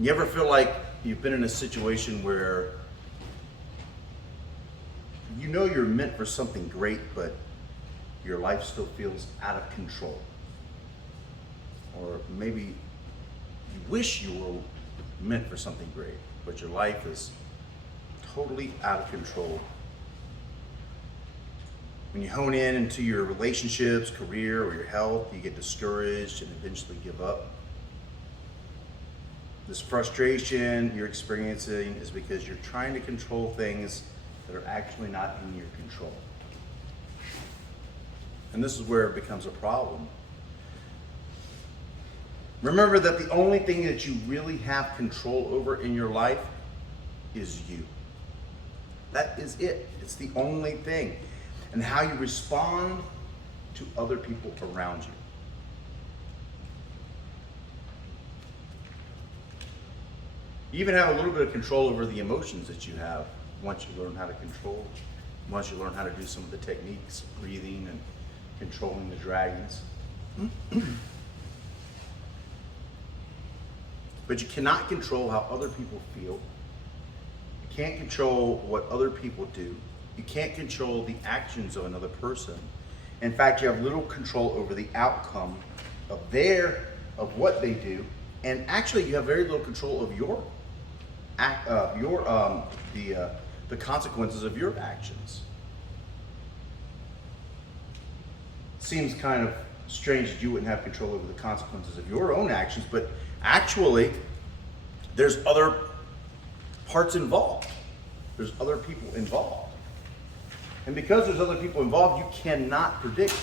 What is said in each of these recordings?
You ever feel like you've been in a situation where you know you're meant for something great, but your life still feels out of control? Or maybe you wish you were meant for something great, but your life is totally out of control. When you hone in into your relationships, career, or your health, you get discouraged and eventually give up. This frustration you're experiencing is because you're trying to control things that are actually not in your control. And this is where it becomes a problem. Remember that the only thing that you really have control over in your life is you. That is it. It's the only thing. And how you respond to other people around you. You even have a little bit of control over the emotions that you have once you learn how to control, once you learn how to do some of the techniques, breathing and controlling the dragons. But you cannot control how other people feel. You can't control what other people do. You can't control the actions of another person. In fact, you have little control over the outcome of what they do, and actually you have very little control of the consequences of your actions. Seems kind of strange that you wouldn't have control over the consequences of your own actions, but actually there's other parts involved. There's other people involved. And because there's other people involved, you cannot predict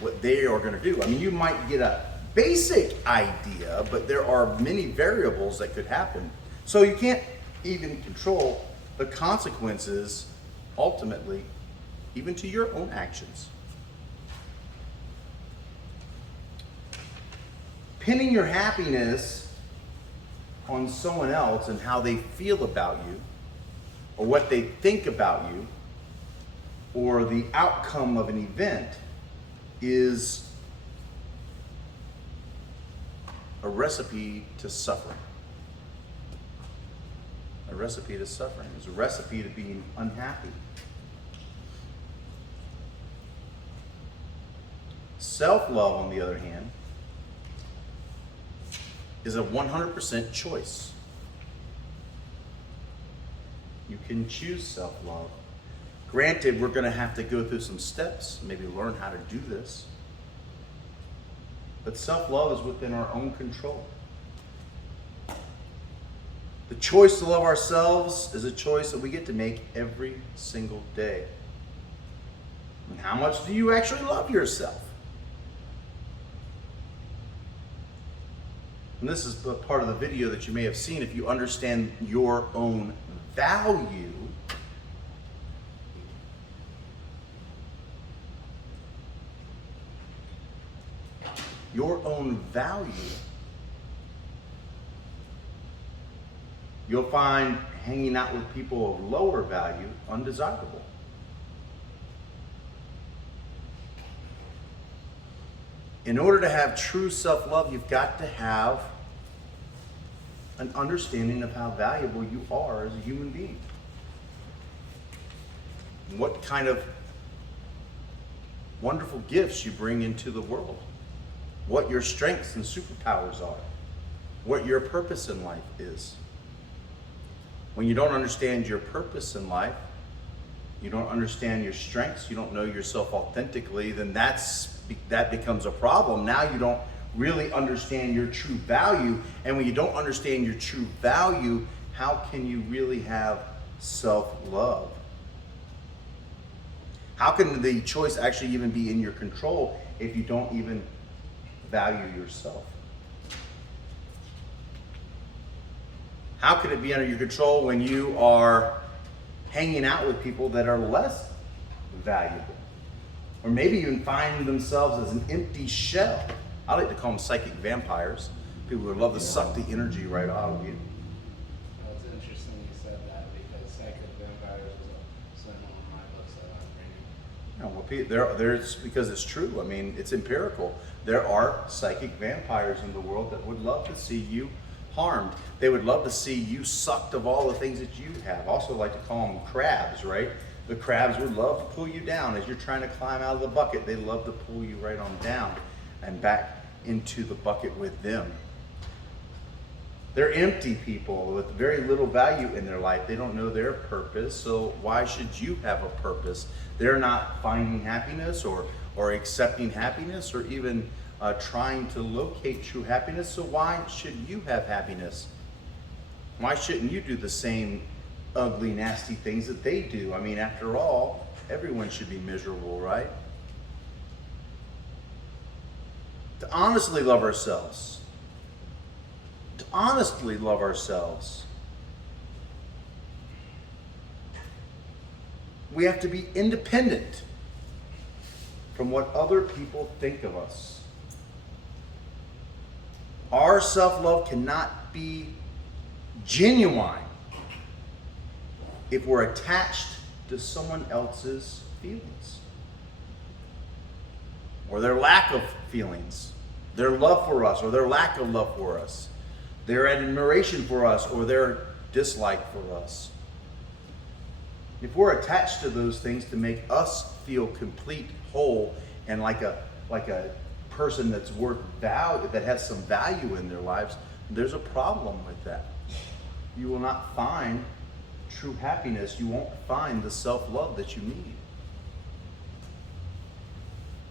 what they are going to do. I mean, you might get a basic idea, but there are many variables that could happen. So you can't even control the consequences, ultimately, even to your own actions. Pinning your happiness on someone else and how they feel about you, or what they think about you, or the outcome of an event is a recipe to suffering. A recipe to suffering. It's a recipe to being unhappy. Self-love, on the other hand, is a 100% choice. You can choose self-love. Granted, we're going to have to go through some steps, maybe learn how to do this. But self-love is within our own control. The choice to love ourselves is a choice that we get to make every single day. And how much do you actually love yourself? And this is the part of the video that you may have seen. If you understand your own value, you'll find hanging out with people of lower value undesirable. In order to have true self-love, you've got to have an understanding of how valuable you are as a human being. What kind of wonderful gifts you bring into the world. What your strengths and superpowers are. What your purpose in life is. When you don't understand your purpose in life, you don't understand your strengths, you don't know yourself authentically, then that becomes a problem. Now you don't really understand your true value. And when you don't understand your true value, how can you really have self-love? How can the choice actually even be in your control if you don't even value yourself? How can it be under your control when you are hanging out with people that are less valuable? Or maybe even find themselves as an empty shell. I like to call them psychic vampires. People who love to suck the energy right out of you. Well, it's interesting you said that because psychic vampires was one of my books that I was reading. No, well, there's because it's true. I mean, it's empirical. There are psychic vampires in the world that would love to see you harmed. They would love to see you sucked of all the things that you have. Also like to call them crabs, right? The crabs would love to pull you down as you're trying to climb out of the bucket. They love to pull you right on down and back into the bucket with them. They're empty people with very little value in their life. They don't know their purpose, so why should you have a purpose? They're not finding happiness or accepting happiness or even trying to locate true happiness, so why should you have happiness? Why shouldn't you do the same ugly, nasty things that they do? I mean, after all, everyone should be miserable, right? To honestly love ourselves, we have to be independent from what other people think of us. Our self-love cannot be genuine if we're attached to someone else's feelings or their lack of feelings, their love for us or their lack of love for us, their admiration for us or their dislike for us. If we're attached to those things to make us feel complete, whole, and like a person that's worth value, that has some value in their lives, there's a problem with that. You will not find true happiness. You won't find the self-love that you need.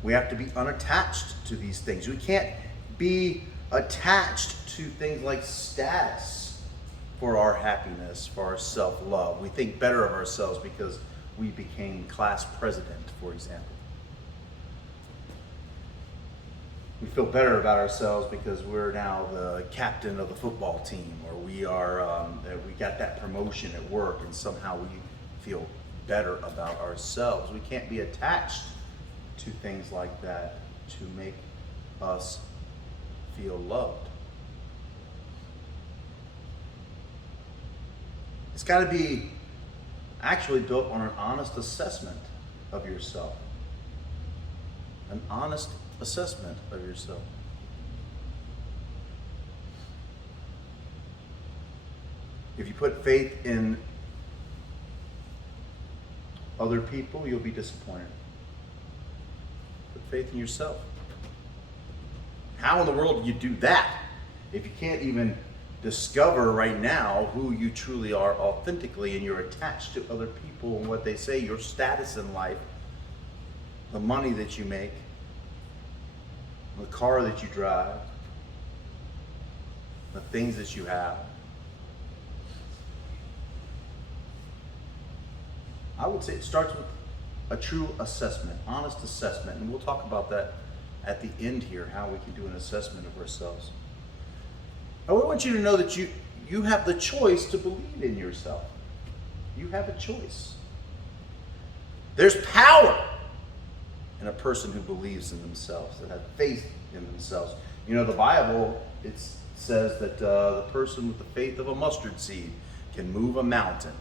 We have to be unattached to these things. We can't be attached to things like status for our happiness, for our self-love. We think better of ourselves because we became class president, for example. We feel better about ourselves because we're now the captain of the football team, or we got that promotion at work, and somehow we feel better about ourselves. We can't be attached to things like that to make us feel loved. It's got to be actually built on an honest assessment of yourself. An honest assessment of yourself. If you put faith in other people, you'll be disappointed. Put faith in yourself. How in the world do you do that if you can't even discover right now who you truly are authentically, and you're attached to other people and what they say, your status in life, the money that you make, the car that you drive, the things that you have? I would say it starts with a true assessment, honest assessment, and we'll talk about that at the end here, how we can do an assessment of ourselves. I want you to know that you have the choice to believe in yourself. You have a choice. There's power in a person who believes in themselves, that have faith in themselves. You know, the Bible, it says that the person with the faith of a mustard seed can move a mountain.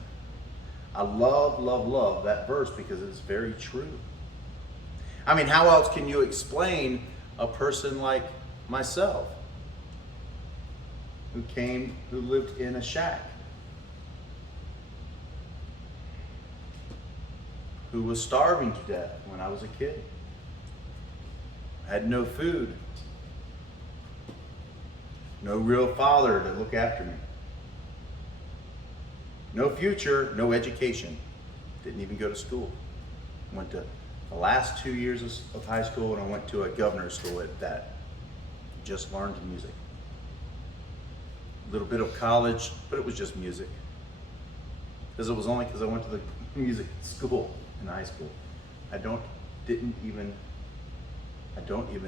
I love that verse because it's very true. I mean, how else can you explain a person like myself, who lived in a shack, who was starving to death when I was a kid, had no food, no real father to look after me, no future, no education, didn't even go to school. Went to the last 2 years of high school, and I went to a governor's school at that. Just learned music. A little bit of college, but it was just music. Because it was only because I went to the music school in high school. I don't even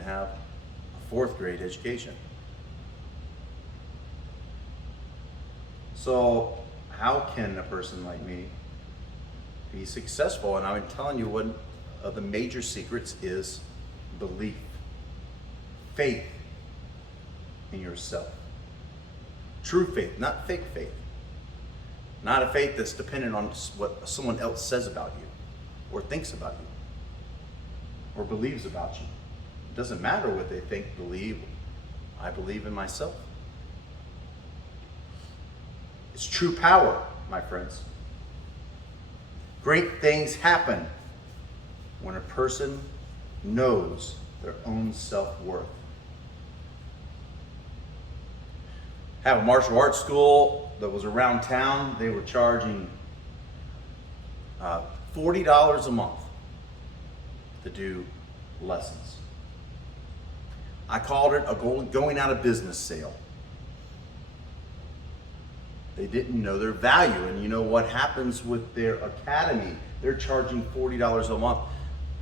have a 4th grade education. So how can a person like me be successful? And I'm telling you, one of the major secrets is belief, faith in yourself. True faith, not fake faith. Not a faith that's dependent on what someone else says about you, or thinks about you, or believes about you. It doesn't matter what they think, believe. I believe in myself. It's true power, my friends. Great things happen when a person knows their own self-worth. I have a martial arts school that was around town. They were charging $40 a month to do lessons. I called it a going out of business sale. They didn't know their value. And you know what happens with their academy? They're charging $40 a month.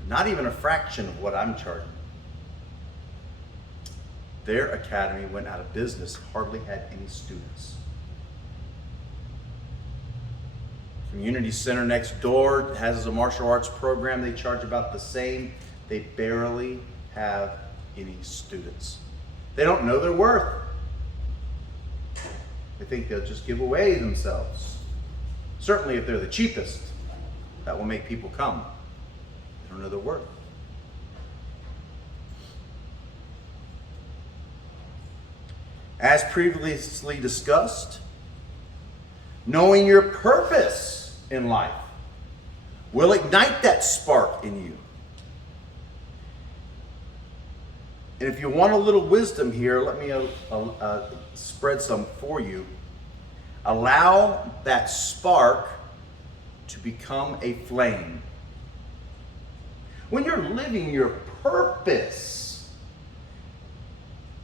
Not even a fraction of what I'm charging. Their academy went out of business, hardly had any students. Community center next door has a martial arts program. They charge about the same. They barely have any students. They don't know their worth. They think they'll just give away themselves. Certainly if they're the cheapest, that will make people come. They don't know their worth. As previously discussed, knowing your purpose in life will ignite that spark in you. And if you want a little wisdom here, let me spread some for you. Allow that spark to become a flame. When you're living your purpose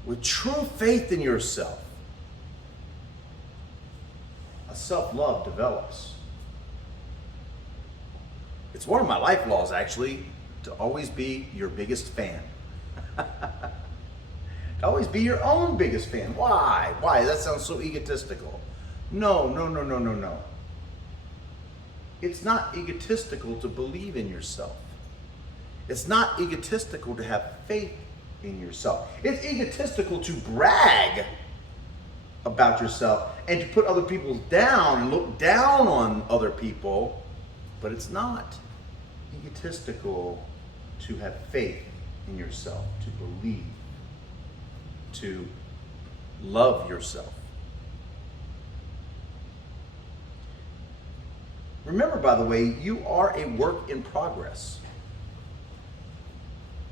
with true faith in yourself, a self-love develops. It's one of my life laws, actually, to always be your biggest fan. To always be your own biggest fan. Why? Why? That sounds so egotistical. No. It's not egotistical to believe in yourself. It's not egotistical to have faith in yourself. It's egotistical to brag about yourself and to put other people down and look down on other people, but it's not egotistical to have faith in yourself, to believe, to love yourself. Remember, by the way, you are a work in progress.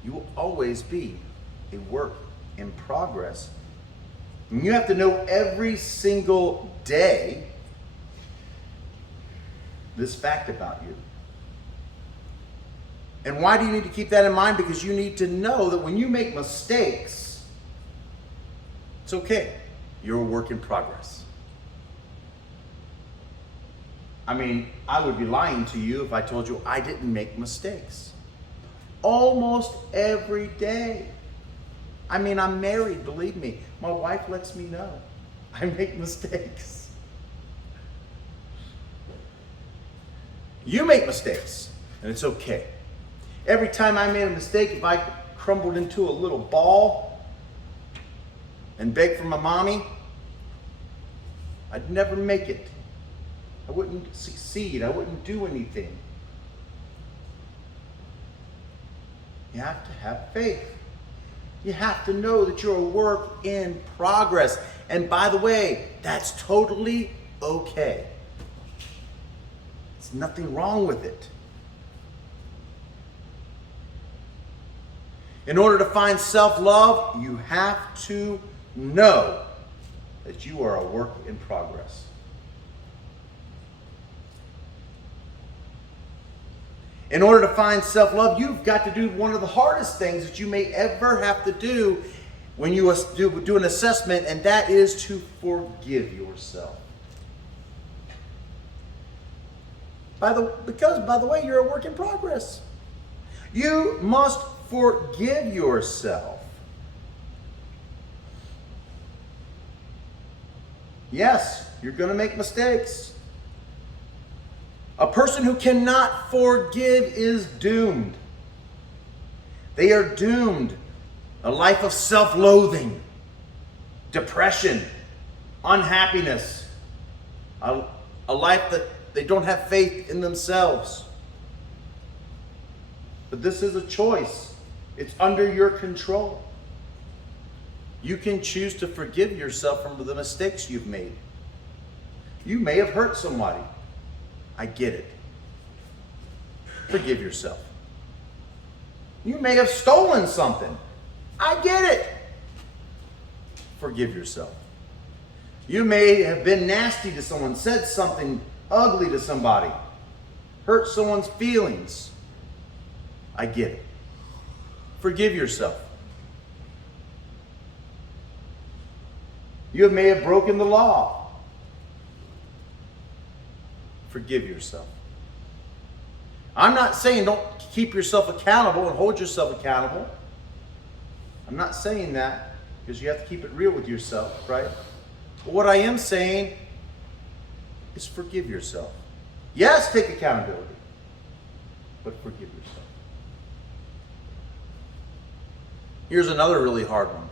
You will always be a work in progress. And you have to know every single day this fact about you. And why do you need to keep that in mind? Because you need to know that when you make mistakes, it's okay. You're a work in progress. I mean, I would be lying to you if I told you I didn't make mistakes. Almost every day. I mean, I'm married, believe me. My wife lets me know I make mistakes. You make mistakes, and it's okay. Every time I made a mistake, if I crumbled into a little ball and begged for my mommy, I'd never make it. I wouldn't succeed. I wouldn't do anything. You have to have faith. You have to know that you're a work in progress. And by the way, that's totally okay. There's nothing wrong with it. In order to find self-love, you have to know that you are a work in progress. In order to find self-love, you've got to do one of the hardest things that you may ever have to do when you do an assessment, and that is to forgive yourself. Because, by the way, you're a work in progress. You must forgive yourself. Yes, you're going to make mistakes. A person who cannot forgive is doomed. They are doomed. A life of self-loathing, depression, unhappiness, a life that they don't have faith in themselves. But this is a choice. It's under your control. You can choose to forgive yourself from the mistakes you've made. You may have hurt somebody. I get it. Forgive yourself. You may have stolen something. I get it. Forgive yourself. You may have been nasty to someone, said something ugly to somebody, hurt someone's feelings. I get it. Forgive yourself. You may have broken the law. Forgive yourself. I'm not saying don't keep yourself accountable and hold yourself accountable. I'm not saying that, because you have to keep it real with yourself, right? But what I am saying is forgive yourself. Yes, take accountability, but forgive yourself. Here's another really hard one.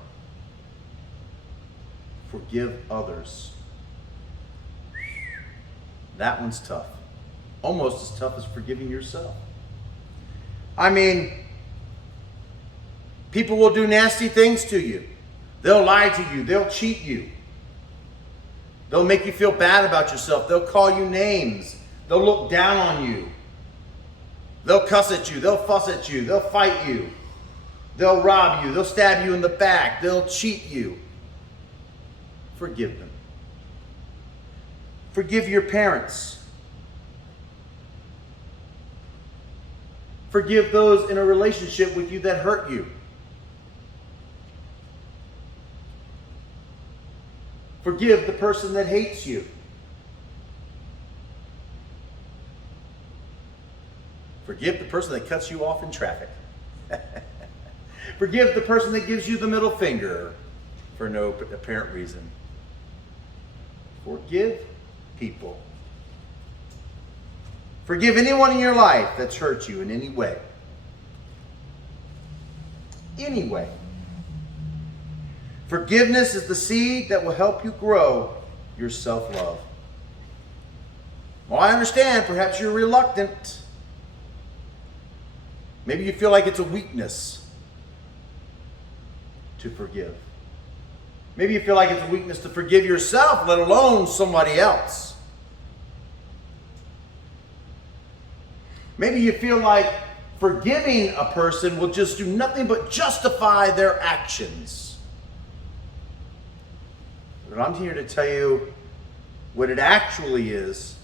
Forgive others. That one's tough. Almost as tough as forgiving yourself. I mean, people will do nasty things to you. They'll lie to you. They'll cheat you. They'll make you feel bad about yourself. They'll call you names. They'll look down on you. They'll cuss at you. They'll fuss at you. They'll fight you. They'll rob you. They'll stab you in the back. They'll cheat you. Forgive them. Forgive your parents. Forgive those in a relationship with you that hurt you. Forgive the person that hates you. Forgive the person that cuts you off in traffic. Forgive the person that gives you the middle finger for no apparent reason. Forgive people. Forgive anyone in your life that's hurt you in any way. Any way. Forgiveness is the seed that will help you grow your self-love. Well, I understand, perhaps you're reluctant. Maybe you feel like it's a weakness to forgive. Maybe you feel like it's a weakness to forgive yourself, let alone somebody else. Maybe you feel like forgiving a person will just do nothing but justify their actions. But I'm here to tell you what it actually is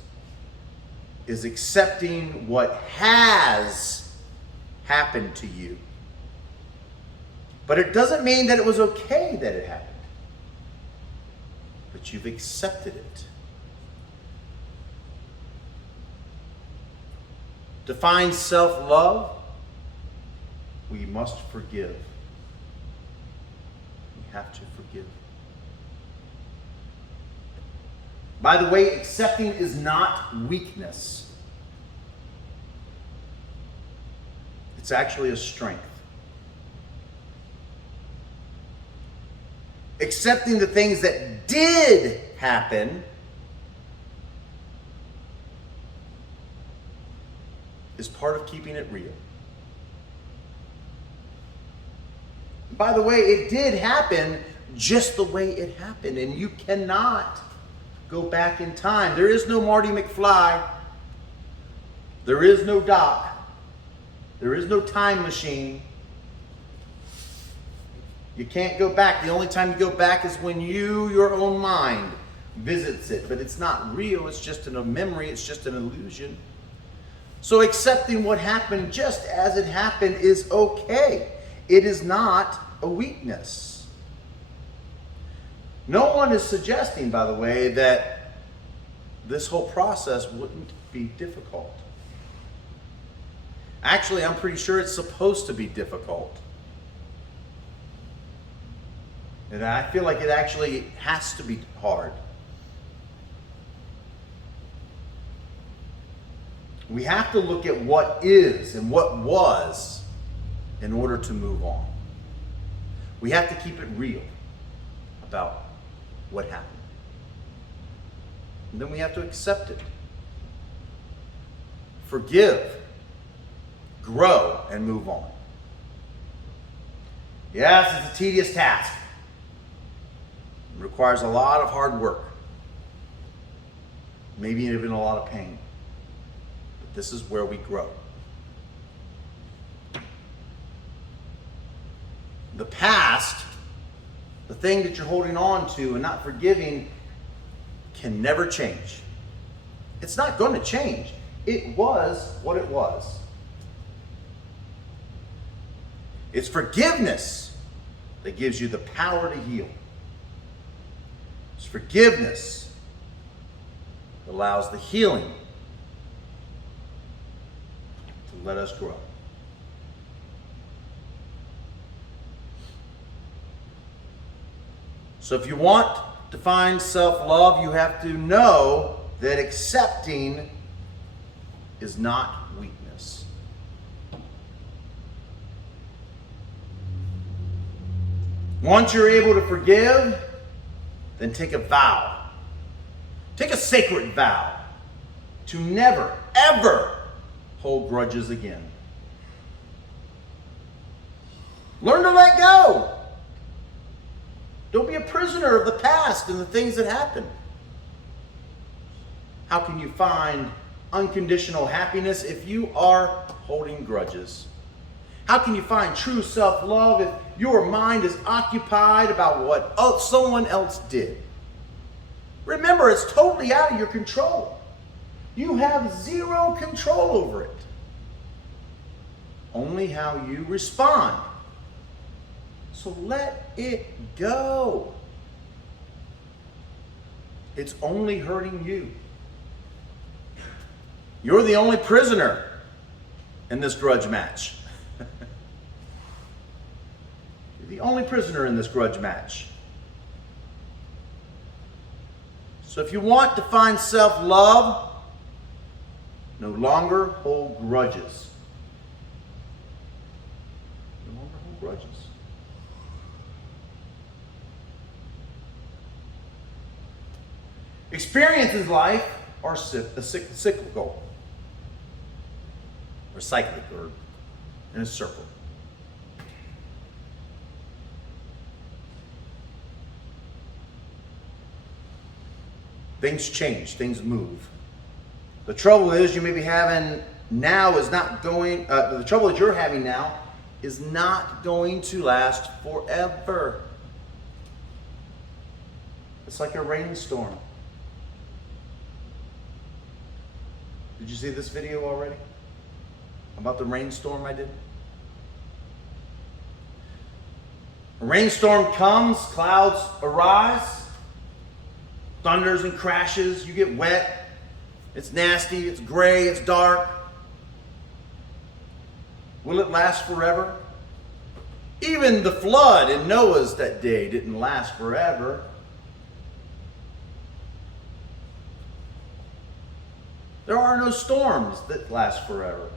accepting what has happened to you. But it doesn't mean that it was okay that it happened. But you've accepted it. To find self-love, we must forgive. We have to forgive. By the way, accepting is not weakness. It's actually a strength. Accepting the things that did happen is part of keeping it real. By the way, it did happen just the way it happened, and you cannot go back in time. There is no Marty McFly. There is no Doc. There is no time machine. You can't go back. The only time you go back is when your own mind, visits it. But it's not real. It's just a memory. It's just an illusion. So accepting what happened just as it happened is okay. It is not a weakness. No one is suggesting, by the way, that this whole process wouldn't be difficult. Actually, I'm pretty sure it's supposed to be difficult. And I feel like it actually has to be hard. We have to look at what is and what was in order to move on. We have to keep it real about what happened. And then we have to accept it. Forgive, grow, and move on. Yes, it's a tedious task. It requires a lot of hard work. maybe even a lot of pain. But this is where we grow. The past, the thing that you're holding on to and not forgiving, can never change. It's not going to change. It was what it was. It's forgiveness that gives you the power to heal. It's forgiveness that allows the healing to let us grow. So if you want to find self-love, you have to know that accepting is not weakness. Once you're able to forgive, then take a vow. Take a sacred vow to never, ever hold grudges again. Learn to let go. Don't be a prisoner of the past and the things that happened. How can you find unconditional happiness if you are holding grudges? How can you find true self-love if your mind is occupied about what someone else did? Remember, it's totally out of your control. You have zero control over it. Only how you respond. So let it go. It's only hurting you. You're the only prisoner in this grudge match. You're the only prisoner in this grudge match. So if you want to find self-love, no longer hold grudges. No longer hold grudges. Experiences in life are cyclical, or cyclic, or in a circle. Things change, things move. The trouble is you may be having now is not going, the trouble that you're having now is not going to last forever. It's like a rainstorm. Did you see this video already? About the rainstorm I did? A rainstorm comes, clouds arise, thunders and crashes, you get wet, it's nasty, it's gray, it's dark. Will it last forever? Even the flood in Noah's that day didn't last forever. There are no storms that last forever.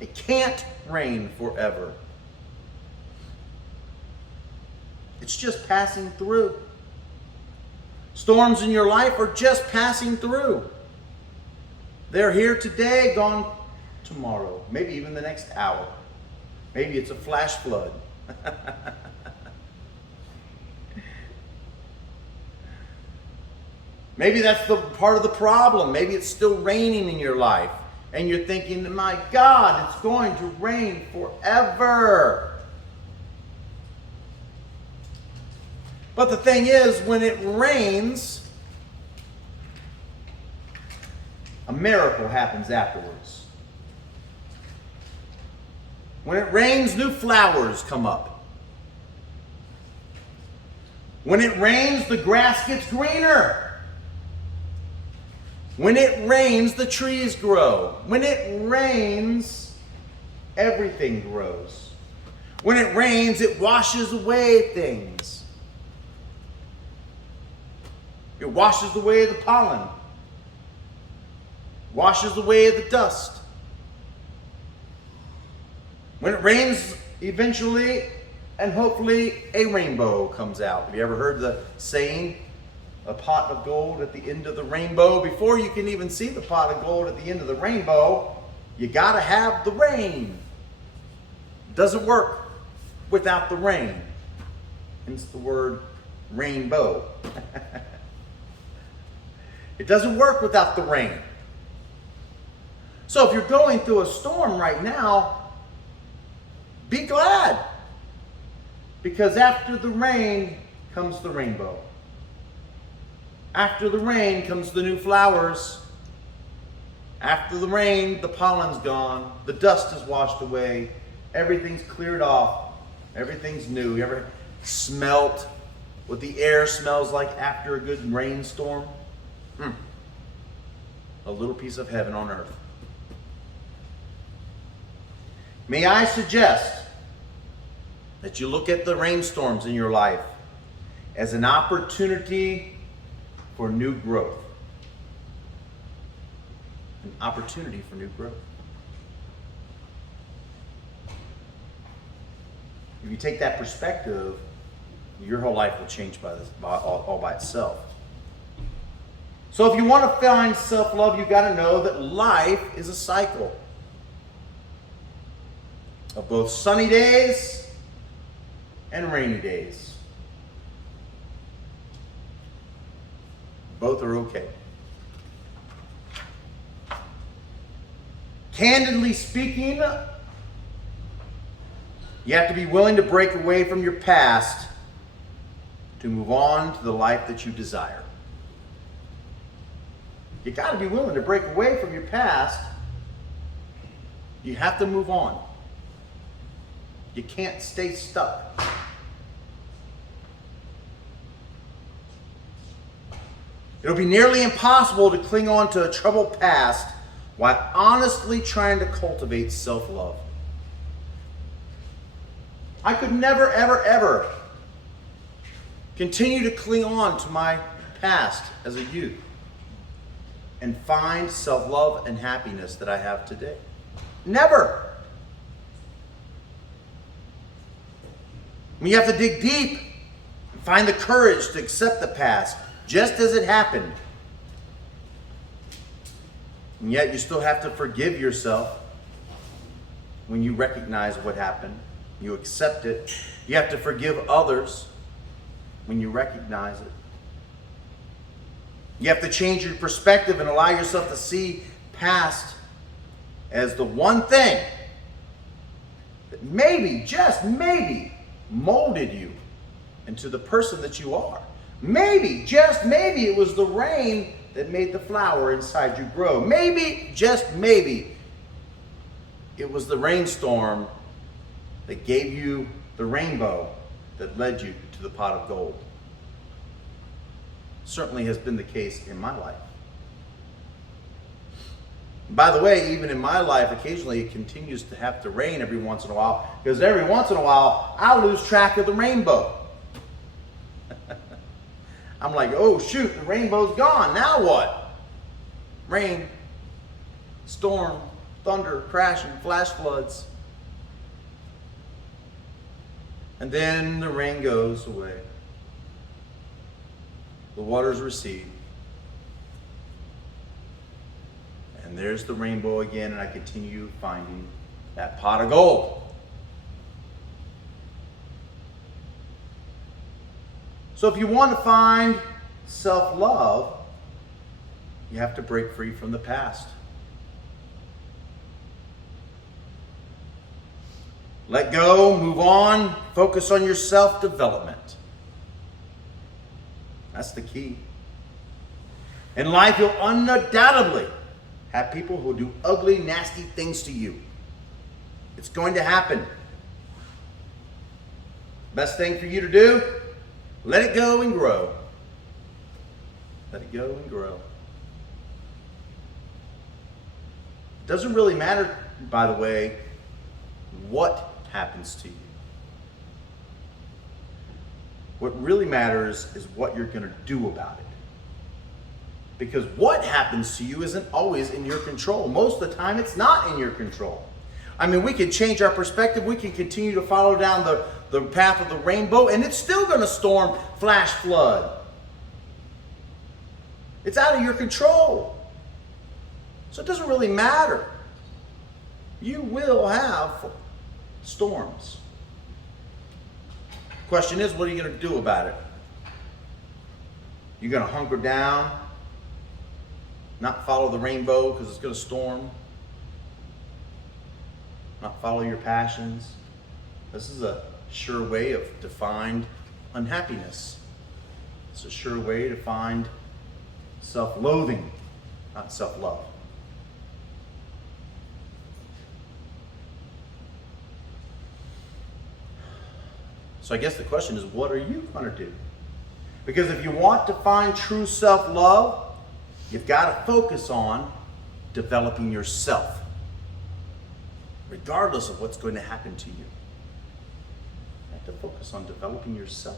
It can't rain forever. It's just passing through. Storms in your life are just passing through. They're here today, gone tomorrow, maybe even the next hour. Maybe it's a flash flood. Maybe that's the part of the problem. Maybe it's still raining in your life. And you're thinking, my God, it's going to rain forever. But the thing is, when it rains, a miracle happens afterwards. When it rains, new flowers come up. When it rains, the grass gets greener. When it rains, the trees grow. When it rains, everything grows. When it rains, it washes away things. It washes away the pollen. Washes away the dust. When it rains, eventually and hopefully a rainbow comes out. Have you ever heard the saying, a pot of gold at the end of the rainbow? Before you can even see the pot of gold at the end of the rainbow, you gotta have the rain. It doesn't work without the rain. Hence the word rainbow. It doesn't work without the rain. So if you're going through a storm right now, be glad. Because after the rain comes the rainbow. After the rain comes the new flowers. After the rain, the pollen's gone. The dust is washed away. Everything's cleared off. Everything's new. You ever smelt what the air smells like after a good rainstorm? A little piece of heaven on earth. May I suggest that you look at the rainstorms in your life as an opportunity for new growth. An opportunity for new growth. If you take that perspective, your whole life will change all by itself. So if you want to find self-love, you've got to know that life is a cycle of both sunny days and rainy days. Both are okay. Candidly speaking, you have to be willing to break away from your past to move on to the life that you desire. You got to be willing to break away from your past. You have to move on. You can't stay stuck. It'll be nearly impossible to cling on to a troubled past while honestly trying to cultivate self-love. I could never, ever, ever continue to cling on to my past as a youth and find self-love and happiness that I have today. Never. I mean, you have to dig deep and find the courage to accept the past just as it happened. And yet you still have to forgive yourself when you recognize what happened. You accept it. You have to forgive others when you recognize it. You have to change your perspective and allow yourself to see past as the one thing that maybe, just maybe, molded you into the person that you are. Maybe, just maybe, it was the rain that made the flower inside you grow. Maybe, just maybe, it was the rainstorm that gave you the rainbow that led you to the pot of gold. Certainly has been the case in my life. By the way, even in my life, occasionally it continues to have to rain every once in a while, because every once in a while, I'll lose track of the rainbow. I'm like, oh shoot, the rainbow's gone, now what? Rain, storm, thunder, crashing, flash floods. And then the rain goes away. The waters recede. And there's the rainbow again, and I continue finding that pot of gold. So if you want to find self-love, you have to break free from the past. Let go, move on, focus on your self-development. That's the key. In life, you'll undoubtedly have people who do ugly, nasty things to you. It's going to happen. Best thing for you to do, let it go and grow. Let it go and grow. It doesn't really matter, by the way, what happens to you. What really matters is what you're going to do about it. Because what happens to you isn't always in your control. Most of the time, it's not in your control. I mean, we can change our perspective. We can continue to follow down the path of the rainbow, and it's still going to storm, flash, flood. It's out of your control. So it doesn't really matter. You will have storms. Question is, what are you going to do about it? You're going to hunker down Not follow the rainbow because it's going to storm. Not follow your passions. This is a sure way of to find unhappiness. It's a sure way to find self-loathing, not self-love. So I guess the question is, what are you going to do? Because if you want to find true self-love, you've got to focus on developing yourself, regardless of what's going to happen to you. You have to focus on developing yourself.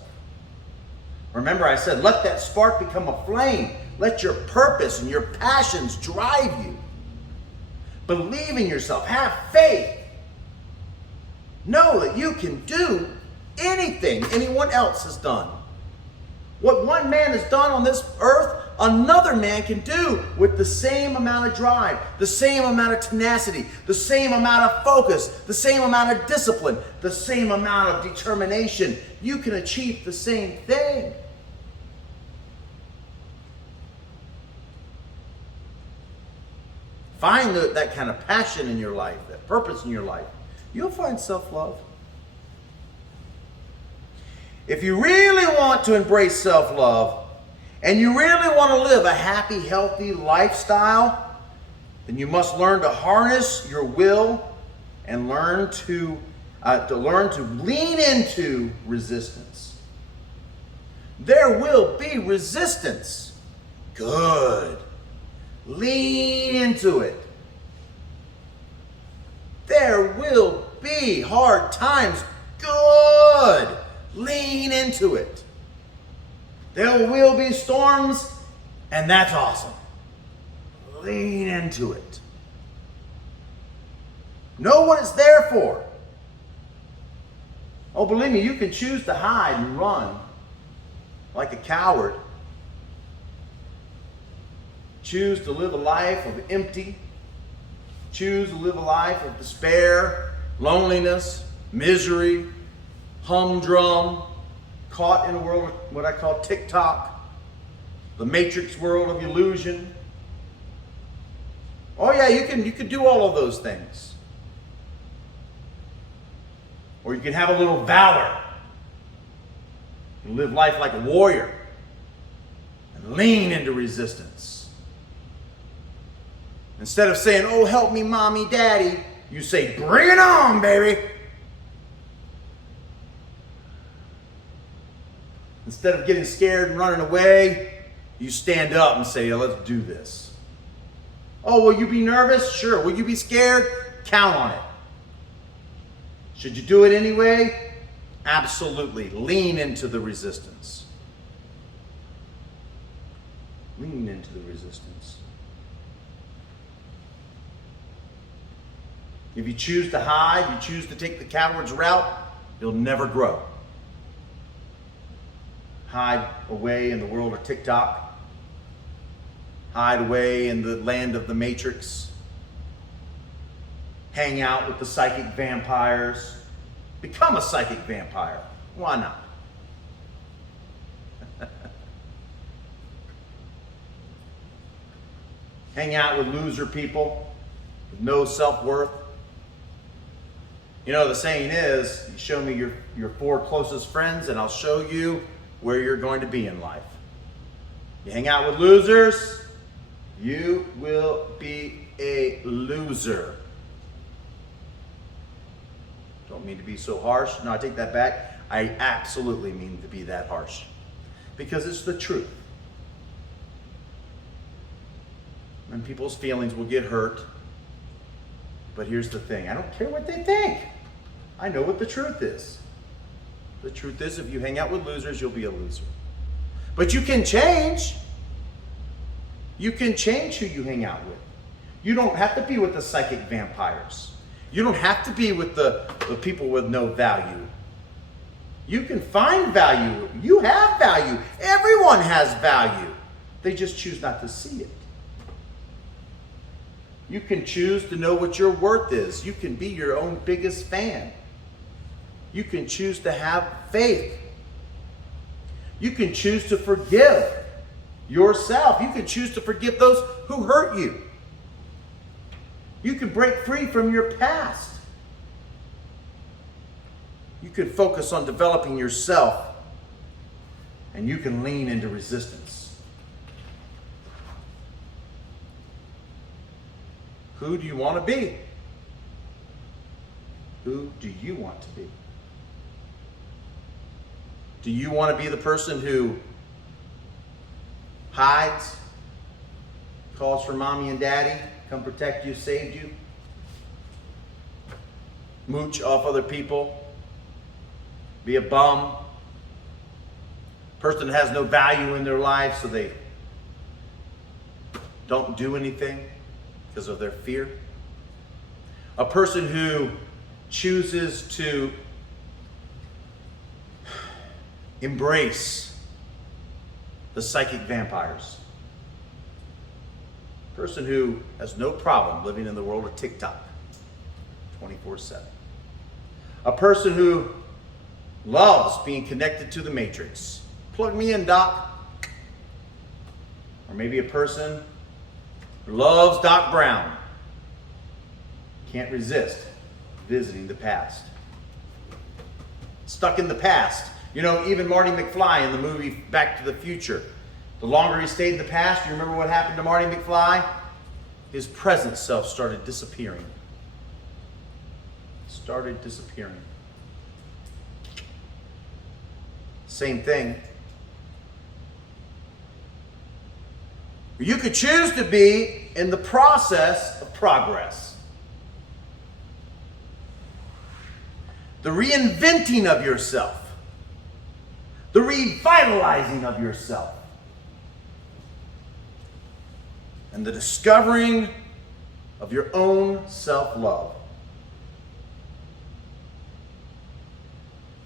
Remember, I said, let that spark become a flame. Let your purpose and your passions drive you. Believe in yourself. Have faith. Know that you can do anything anyone else has done. What one man has done on this earth, another man can do with the same amount of drive, the same amount of tenacity, the same amount of focus, the same amount of discipline, the same amount of determination. You can achieve the same thing. Find that kind of passion in your life, that purpose in your life. You'll find self-love. If you really want to embrace self-love, and you really want to live a happy, healthy lifestyle, then you must learn to harness your will and learn to lean into resistance. There will be resistance. Good. Lean into it. There will be hard times. Good. Lean into it. There will be storms, and that's awesome. Lean into it. Know what it's there for. Oh, believe me, you can choose to hide and run like a coward. Choose to live a life of empty. Choose to live a life of despair, loneliness, misery, humdrum, caught in a world of what I call TikTok, the matrix world of illusion. Oh yeah, you can do all of those things. Or you can have a little valor and live life like a warrior and lean into resistance. Instead of saying, oh, help me, mommy, daddy, you say, bring it on, baby. Instead of getting scared and running away, you stand up and say, let's do this. Oh, will you be nervous? Sure. Will you be scared? Count on it. Should you do it anyway? Absolutely. Lean into the resistance. Lean into the resistance. If you choose to hide, you choose to take the coward's route, you'll never grow. Hide away in the world of TikTok. Hide away in the land of the Matrix. Hang out with the psychic vampires. Become a psychic vampire. Why not? Hang out with loser people with no self-worth. You know, the saying is, you show me your 4 closest friends and I'll show you where you're going to be in life. You hang out with losers, you will be a loser. Don't mean to be so harsh. No, I take that back. I absolutely mean to be that harsh. Because it's the truth. And people's feelings will get hurt. But here's the thing. I don't care what they think. I know what the truth is. The truth is, if you hang out with losers, you'll be a loser. But you can change. You can change who you hang out with. You don't have to be with the psychic vampires. You don't have to be with the people with no value. You can find value. You have value. Everyone has value. They just choose not to see it. You can choose to know what your worth is. You can be your own biggest fan. You can choose to have faith. You can choose to forgive. yourself. You can choose to forgive those who hurt you. You can break free from your past. You can focus on developing yourself, and you can lean into resistance. Who do you want to be? Who do you want to be? Do you want to be the person who hides, calls for mommy and daddy, come protect you, saved you, mooch off other people, be a bum, person that has no value in their life, so they don't do anything because of their fear? A person who chooses to embrace the psychic vampires. Person who has no problem living in the world of TikTok 24/7. A person who loves being connected to the Matrix. Plug me in, Doc. Or maybe a person who loves Doc Brown. Can't resist visiting the past. Stuck in the past. You know, even Marty McFly in the movie Back to the Future. The longer he stayed in the past, you remember what happened to Marty McFly? His present self started disappearing. Started disappearing. Same thing. You could choose to be in the process of progress. The reinventing of yourself. The revitalizing of yourself. And the discovering of your own self-love.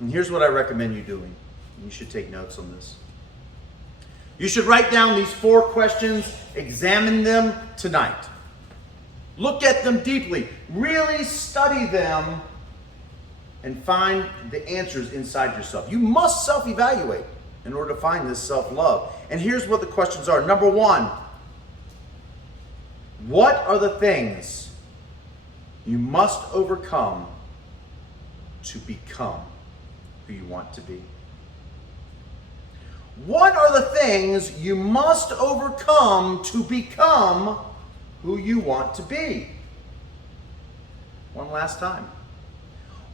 And here's what I recommend you doing. You should take notes on this. You should write down these 4 questions, examine them tonight. Look at them deeply. Really study them and find the answers inside yourself. You must self-evaluate in order to find this self-love. And here's what the questions are. Number 1, what are the things you must overcome to become who you want to be? What are the things you must overcome to become who you want to be? One last time.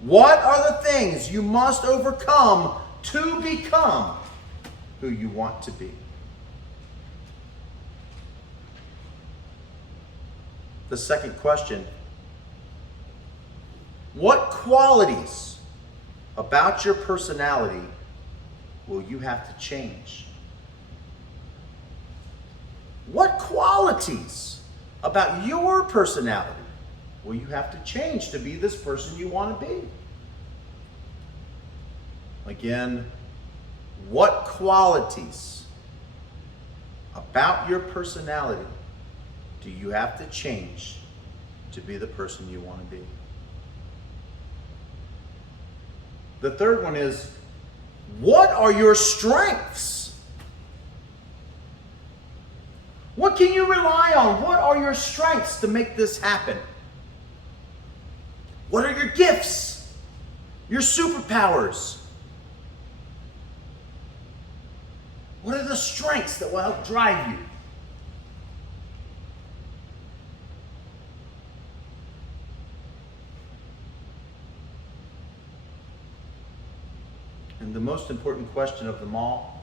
What are the things you must overcome to become who you want to be? The second question, what qualities about your personality will you have to change? What qualities about your personality will you have to change to be this person you want to be? Again, what qualities about your personality do you have to change to be the person you want to be? The third one is, what are your strengths? What can you rely on? What are your strengths to make this happen? What are your gifts? Your superpowers? What are the strengths that will help drive you? And the most important question of them all,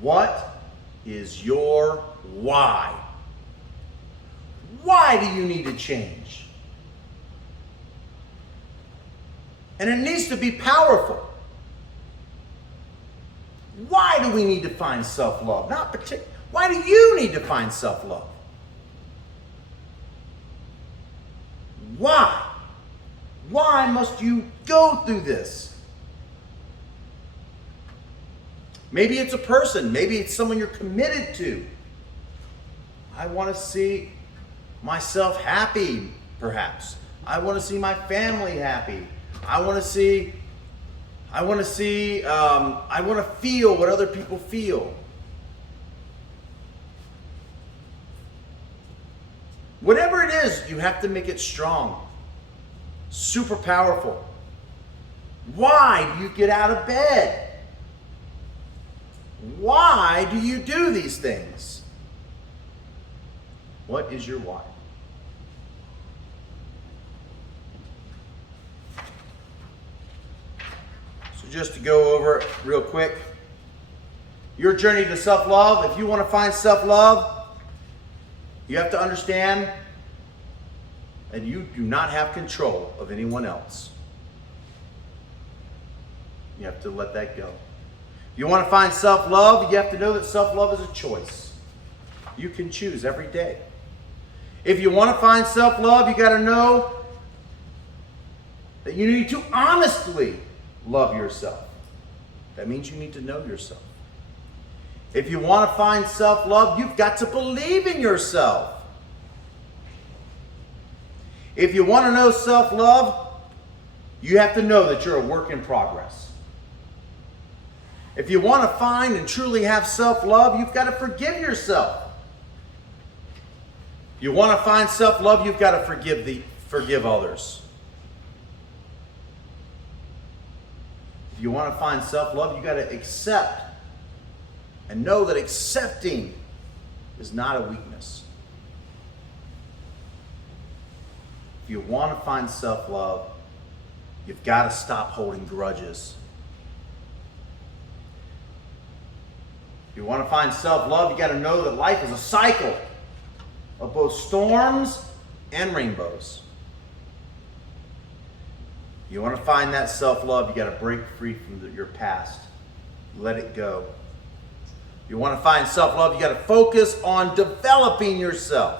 what is your why? Why do you need to change? And it needs to be powerful. Why do we need to find self-love? Why do you need to find self-love? Why? Why must you go through this? Maybe it's a person. Maybe it's someone you're committed to. I want to see myself happy, perhaps. I want to see my family happy. I want to feel what other people feel. Whatever it is, you have to make it strong, super powerful. Why do you get out of bed? Why do you do these things? What is your why? So just to go over it real quick, your journey to self-love, if you want to find self-love, you have to understand that you do not have control of anyone else. You have to let that go. If you want to find self-love, you have to know that self-love is a choice. You can choose every day. If you want to find self-love, you got to know that you need to honestly love yourself. That means you need to know yourself. If you want to find self-love, you've got to believe in yourself. If you want to know self-love, you have to know that you're a work in progress. If you want to find and truly have self-love, you've got to forgive yourself. If you want to find self-love, you've got to forgive others. If you want to find self-love, you've got to accept and know that accepting is not a weakness. If you want to find self-love, you've got to stop holding grudges. If you want to find self-love, you got to know that life is a cycle of both storms and rainbows. You want to find that self-love, you got to break free from your past. Let it go. You want to find self-love, you got to focus on developing yourself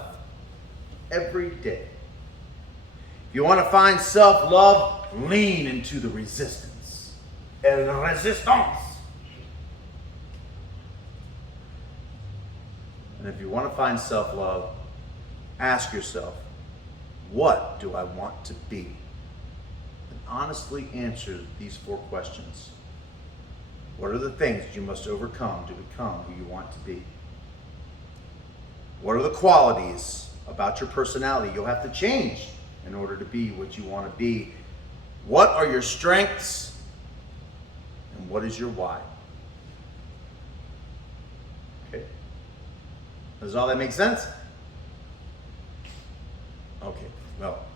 every day. If you want to find self-love, lean into the resistance. El resistance. And if you want to find self-love, ask yourself, what do I want to be? And honestly answer these 4 questions. What are the things you must overcome to become who you want to be? What are the qualities about your personality you'll have to change in order to be what you want to be? What are your strengths? And what is your why? Okay. Does all that make sense? Okay, well,